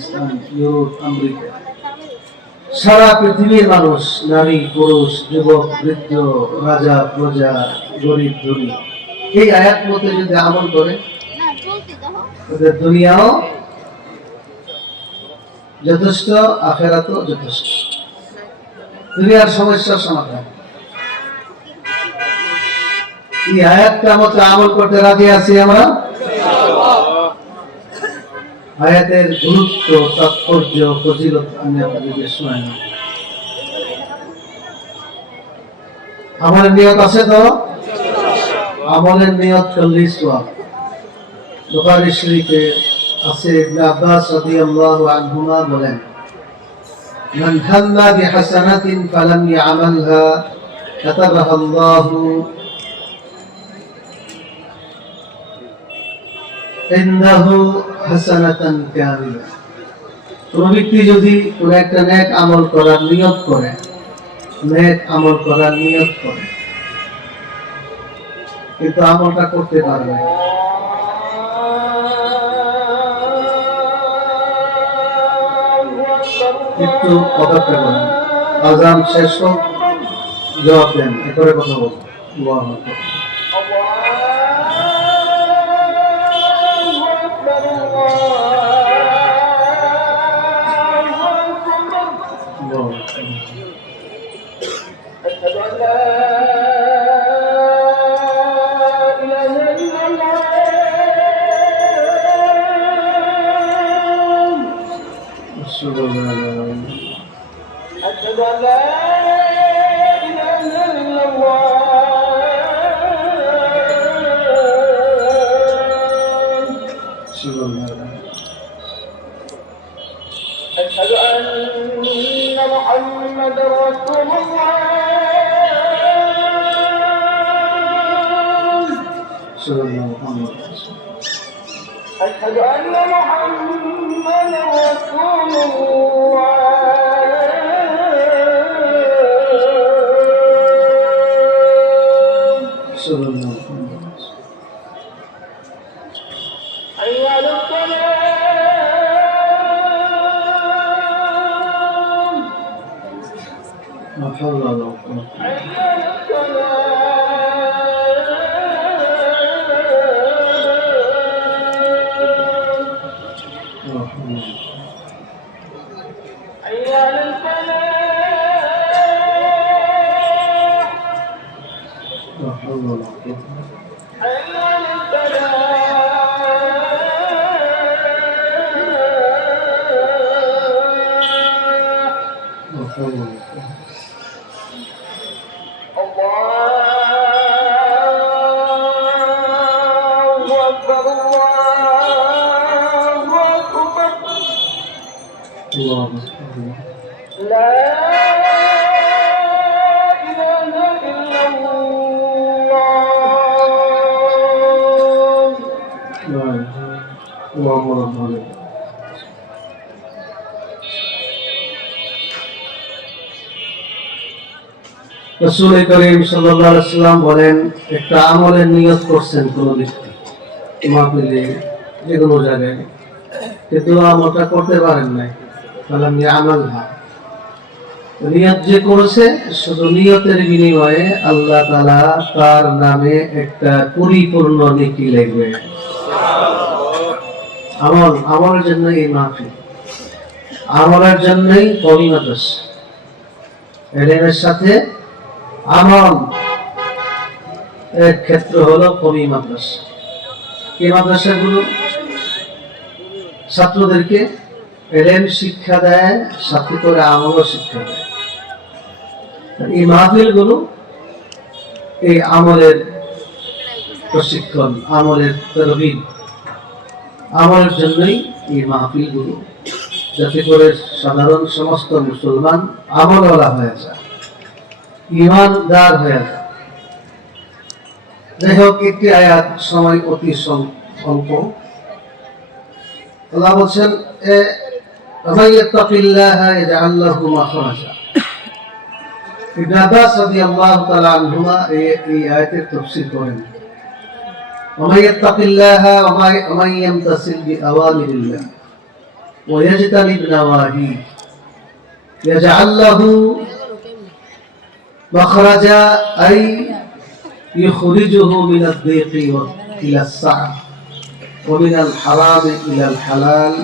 ইসলাম, Europe, America, সারা পৃথিবীর মানুষ, নারী, পুরুষ, যুবক, বৃদ্ধ, রাজা, প্রজা, গরিব, ধনী, এই আয়াত মতে যদি আমল করে ওদের দুনিয়াও যথেষ্ট, আখেরাতও যথেষ্ট। দুনিয়ার সমস্যার সমাধান। এই আয়াতটা মতে আমল করতে রাজি আছি আমরা। আয়াতের গুরুত্ব, তাৎপর্য, ফজিলত আমি আপনাদেরকে শোনাই। আমলের নিয়ত আছে তো? আমলের নিয়ত করলেই সওয়াব। বুখারী শরীফে আছে, ইবনে আব্বাস রাদিয়াল্লাহু আনহুমা বলেন, মান হাম্মা বিহাসানাতিন ফালাম ইয়ামালহা কাতাবাহা আল্লাহু ইন্নাহু হাসানাতান কামিলা। কোন ব্যক্তি যদি কোন একটা নেক আমল করার নিয়ত করে, নেক আমল করার নিয়ত করে, কিন্তু আমলটা করতে পারবে, একটু অপেক্ষা করেন, আযান শেষ হোক, জবাব দেন, এরপরে কথা বলবো। আল্লাহু আকবার। أشهد أن لا إله إلا الله. أشهد أن محمدا رسول الله. أشهد أن محمدا رسول الله. حي على الصلاة. ما حول ولا قوة. حي على الصلاة. حي على الفلاح. لا حول ولا قوة. حي على الفلاح. لا حول ولا قوة. الله أكبر، الله أكبر، الله أكبر. لا إله إلا الله. لا إله اللهم رب العالمين. রাসূল করিম সাল্লাল্লাহু আলাইহি ওয়াসাল্লাম বলেন, একটা আমলের নিয়ত করছেন কোন ব্যক্তি মাহফিলে, যে কোনো জায়গায়, কিন্তু আমলটা করতে পারেন নাই, তাহলে আমি আমালহা, নিয়ত যে করেছে, শুধু নিয়তের বিনিময়ে আল্লাহ তাআলা তার নামে একটা পরিপূর্ণ নেকি লিখবে। আমলের জন্য এই মাহফিল, আমলের জন্যই কওমি মাদ্রাসা। ইলমের সাথে আমল এর ক্ষেত্র হলো কওমি মাদ্রাসা। এই মাদ্রাসাগুলো ছাত্রদেরকে ইলম শিক্ষা দেয়, সাথে করে আমলও শিক্ষা দেয়। এই মাহফিলগুলো এই আমলের প্রশিক্ষণ, আমলের তারবিদ, আমলের জন্যই এই মাহফিলগুলো, যাতে করে সাধারণ সমস্ত মুসলমান আমলওয়ালা হয়ে যায়, ঈমানদার হয়ে যায়। যাই হোক, একটি আয়াত, সময় অতি অল্প। আল্লাহ বলছেন, ওয়া ইয়াত্তাকিল্লাহা ইয়াজআল লাহু মাখরাজা। ইবনে আব্বাস রাদিয়াল্লাহু তাআলা আনহুমা এই আয়াতের তাফসীর করেন, ওয়া মান ইয়াত্তাকিল্লাহা ওয়া মান ইয়ামতাসিল বিআওয়ামিরিল্লাহ ويجتنب نواهيه يجعل له مخرجا أي يخرجه من الضيق إلى السعة ومن الحرام إلى الحلال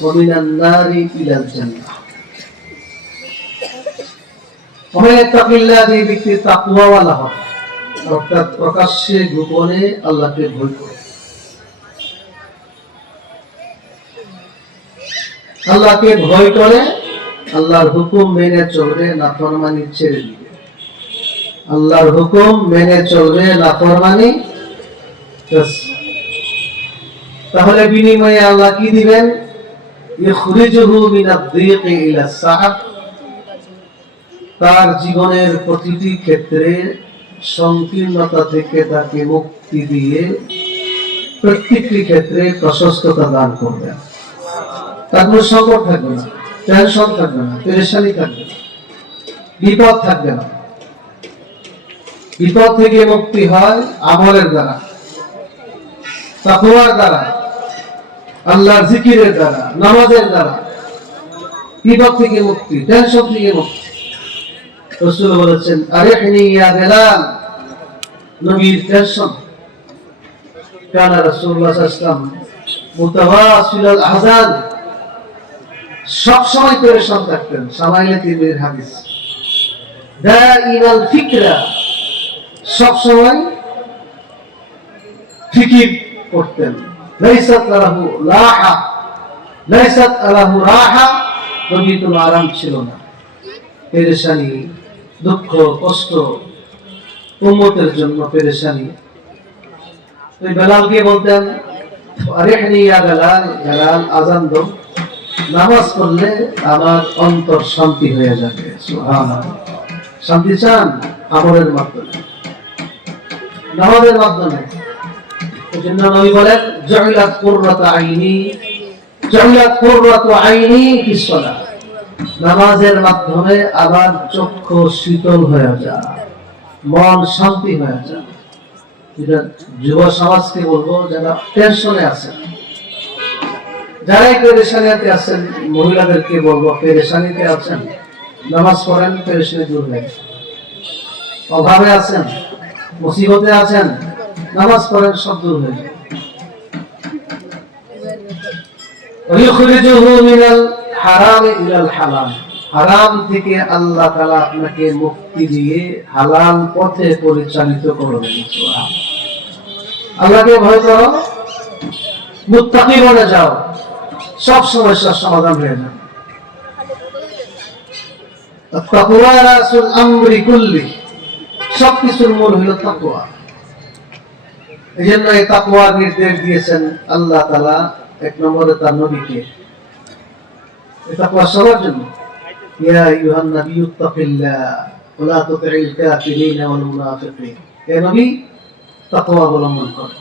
ومن النار إلى الجنة ومن يتق الله ব্যক্তি তাকওয়াওয়ালা হয় অর্থাৎ প্রকাশ্যে গোপনে আল্লাহকে ভয় করে আল্লাহকে ভয় করে আল্লাহর হুকুম মেনে চলবে নাফরমানি ছেড়ে দিবে আল্লাহর হুকুম মেনে চলবে নাফরমানি তাহলে বিনিময়ে আল্লাহ কি দিবেন ইখরিজুহু মিনাদ-দীকি ইলা-সা'আত তার জীবনের প্রতিটি ক্ষেত্রে সংকীর্ণতা থেকে তাকে মুক্তি দিয়ে প্রত্যেকটি ক্ষেত্রে প্রশস্ততা দান করবেন তার কোনো সংকট থাকবে না টেনশন থাকবে না পেরেশানি থাকবে না বিপদ থাকবে না বিপদ থেকে মুক্তি হয় আমলের দ্বারা তাকওয়ার দ্বারা আল্লাহর জিকিরের দ্বারা নামাজের দ্বারা বিপদ থেকে মুক্তি টেনশন থেকে মুক্তি রাসূল বলেছেন আরিহনি ইয়া বেলাল নবীর টেনশন কানা রাসূলুল্লাহ সাল্লাল্লাহু আলাইহি ওয়াসাল্লাম মুতাওয়াসিলুল আহজান সব সময় পেরেশান থাকতেন সামাইলে তিরমিজির হাদিস দাইমাল ফিকরা সব সময় ফিকির করতেন লাইসাত লাহু লাহা লাইসাত লাহু রাহা নবীর কোনো আরাম ছিল না পেরেশানি দুঃখ কষ্ট উম্মতের জন্য পেরেশানি ওই বেলালকে বলতেন আরিহনি ইয়া বেলাল বেলাল আযান দাও নামাজ পড়লে আমার অন্তর শান্তি হয়ে যাবে সুবহানাল্লাহ শান্তি চান আমলের মাধ্যমে নামাজের মাধ্যমে এজন্য নবী বলেন জাইলাত কুররাতু আইনি ফিস সালাহ নামাজের মাধ্যমে আমার চক্ষু শীতল হয়ে যায় মন শান্তি হয়ে যায় এটা যুব সমাজকে বলবো যারা টেনশনে আছেন যারাই পেরেশানিতে আছেন মহিলাদেরকে বলবো পেরেশানিতে আছেন নামাজ পড়েন পেরেশানি দূর হয়ে অভাবে আছেন মুসিবতে আছেন নামাজ পড়েন সব দূর হয়ে যাবে ওয়াইখরিজুহু মিনাল হারাম ইলাল হালাল হারাম থেকে আল্লাহ তাআলা আপনাকে মুক্তি দিয়ে হালাল পথে পরিচালিত করবেন সুবহানাল্লাহ আল্লাহকে ভয় করো মুত্তাকি বনে যাও সব সমস্যার সমাধান হয়ে যাবে তাকওয়া রাসুল আমরি কুল্লি সবকিছুর মূল হলো তাকওয়া এজন্য এই তাকওয়ার নির্দেশ দিয়েছেন আল্লাহ তাআলা এক নম্বরে তার নবীকে এই তাকওয়া সবার জন্য ইয়া আইয়ুহান নাবিয়্যু তাকিল্লাহ ওয়া লা তুতি'ল কাফিরিন ওয়াল মুনাফিকিন হে নবী তাকওয়া অবলম্বন করুন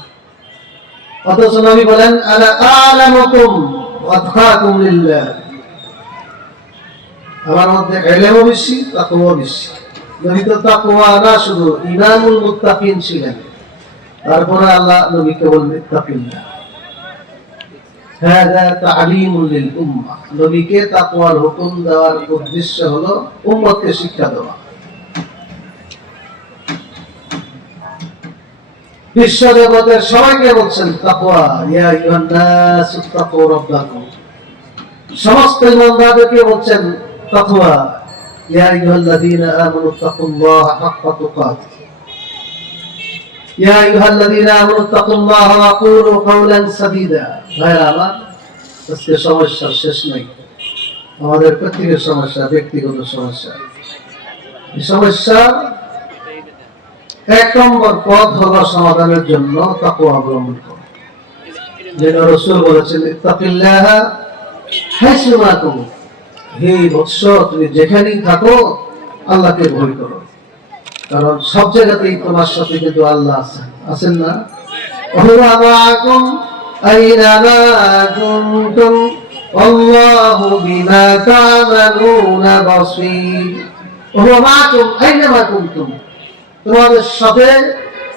অথচ নবী বলেন আলা আ'লামুকুম ওয়া আতকাকুম লিল্লাহ আমার মধ্যে ইলমও বেশি তাকওয়া বেশি নবী তো তাকওয়া না শুধু ইমামুল মুত্তাকিন ছিলেন তারপরে আল্লাহ নবীকে বললেন তাকিল্লাহ হাদা তা'লিমুল লিল উম্মাহ নবীকে তাকওয়ার হুকুম দেওয়ার উদ্দেশ্য হলো উম্মতকে শিক্ষা দেওয়া বিশ্ব জগতের সবাইকে বলছেন তাকওয়া ইয়া আইয়ুহান নাস তাকু রাব্বাকুম সমস্ত ইমানদারকে বলছেন তাকওয়া ইয়া আইয়ুহাল্লাযীনা আমানু তাকুল্লাহা হাক্কা তুকাতিহ ইয়া আইয়ুহাল্লাযীনা আমানু তাকুল্লাহা ওয়া কুলু কাওলান সাদীদা ভাইরা আমার আজকে সমস্যা শেষ নাই আমাদের প্রত্যেকের সমস্যা ব্যক্তিগত সমস্যা এই সমস্যা এক নম্বর পথ হলো সমাধানের জন্য তাকওয়া অবলম্বন করা যেন রাসূল বলেছেন ইত্তাকিল্লাহা হাইসুমা কুনতুম হে বৎস তুমি যেখানেই থাকো আল্লাহকে ভয় করো কারণ সব জায়গাতেই তোমার সাথে কিন্তু আল্লাহ আছেন আছেন না ওয়া মাআকুম আইনামা কুনতুম আল্লাহু বিমা তা'মালুনা বাসীর ওয়া মাআকুম আইনামা কুনতুম তোমাদের সাথে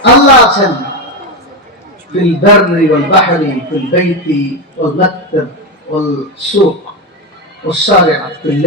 আল্লাহ আছেন ফিল বাররি ওয়াল বাহরি ফিল বাইতি ওয়াল মাকতাব والسوق والشارع في الليل